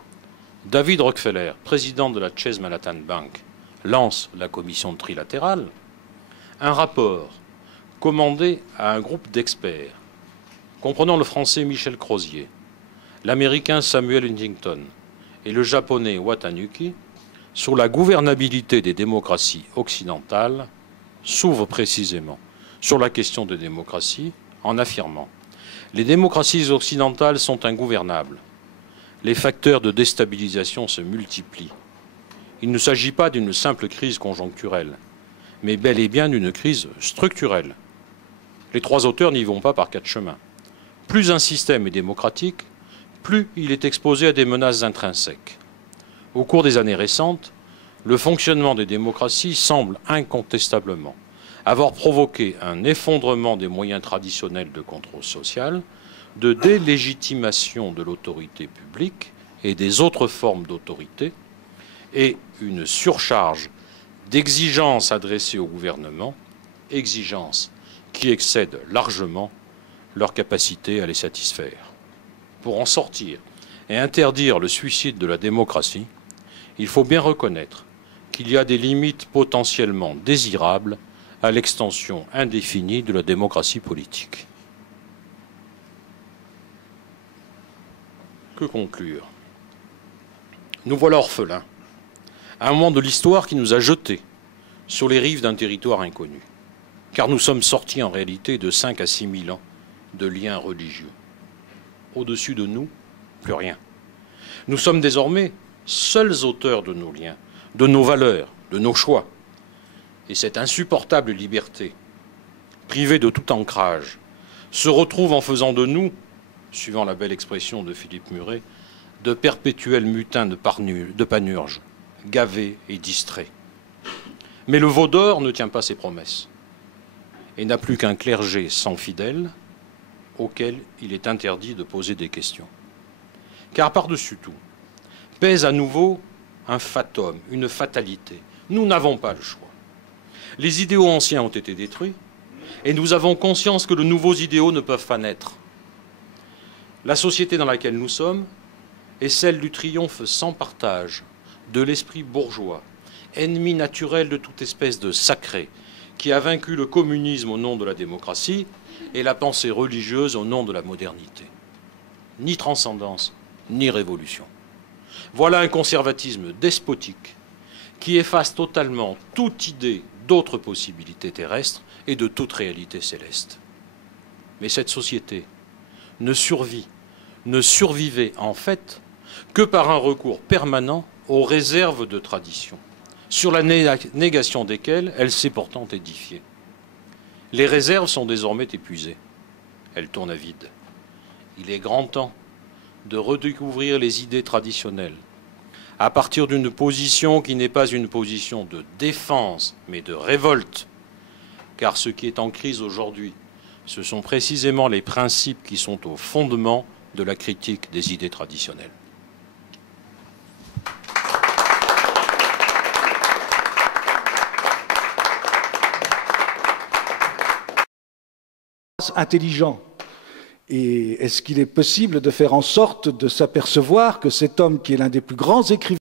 David Rockefeller, président de la Chase Manhattan Bank, lance la commission trilatérale, un rapport commandé à un groupe d'experts, comprenant le français Michel Crozier, l'américain Samuel Huntington et le japonais Watanuki, sur la gouvernabilité des démocraties occidentales, s'ouvre précisément sur la question des démocraties en affirmant « Les démocraties occidentales sont ingouvernables. Les facteurs de déstabilisation se multiplient. Il ne s'agit pas d'une simple crise conjoncturelle, mais bel et bien d'une crise structurelle. Les trois auteurs n'y vont pas par quatre chemins. Plus un système est démocratique, plus il est exposé à des menaces intrinsèques. Au cours des années récentes, le fonctionnement des démocraties semble incontestablement avoir provoqué un effondrement des moyens traditionnels de contrôle social, de délégitimation de l'autorité publique et des autres formes d'autorité, et une surcharge d'exigences adressées au gouvernement, exigences qui excèdent largement leur capacité à les satisfaire. Pour en sortir et interdire le suicide de la démocratie, il faut bien reconnaître qu'il y a des limites potentiellement désirables à l'extension indéfinie de la démocratie politique. Que conclure? Nous voilà orphelins, à un moment de l'histoire qui nous a jetés sur les rives d'un territoire inconnu, car nous sommes sortis en réalité de 5 à 6 000 ans de liens religieux. Au-dessus de nous, plus rien. Nous sommes désormais seuls auteurs de nos liens, de nos valeurs, de nos choix. Et cette insupportable liberté, privée de tout ancrage, se retrouve en faisant de nous, suivant la belle expression de Philippe Muret, de perpétuels mutins de panurge, gavés et distraits. Mais le veau d'or ne tient pas ses promesses et n'a plus qu'un clergé sans fidèles auquel il est interdit de poser des questions. Car par-dessus tout, pèse à nouveau un fatum, une fatalité. Nous n'avons pas le choix. Les idéaux anciens ont été détruits et nous avons conscience que de nouveaux idéaux ne peuvent pas naître. La société dans laquelle nous sommes est celle du triomphe sans partage de l'esprit bourgeois, ennemi naturel de toute espèce de sacré, qui a vaincu le communisme au nom de la démocratie et la pensée religieuse au nom de la modernité. Ni transcendance, ni révolution. Voilà un conservatisme despotique qui efface totalement toute idée d'autres possibilités terrestres et de toute réalité céleste. Mais cette société ne survivait en fait que par un recours permanent aux réserves de tradition, sur la négation desquelles elle s'est pourtant édifiée. Les réserves sont désormais épuisées. Elles tournent à vide. Il est grand temps de redécouvrir les idées traditionnelles, à partir d'une position qui n'est pas une position de défense, mais de révolte. Car ce qui est en crise aujourd'hui, ce sont précisément les principes qui sont au fondement de la critique des idées traditionnelles. Intelligent. Et est-ce qu'il est possible de faire en sorte de s'apercevoir que cet homme qui est l'un des plus grands écrivains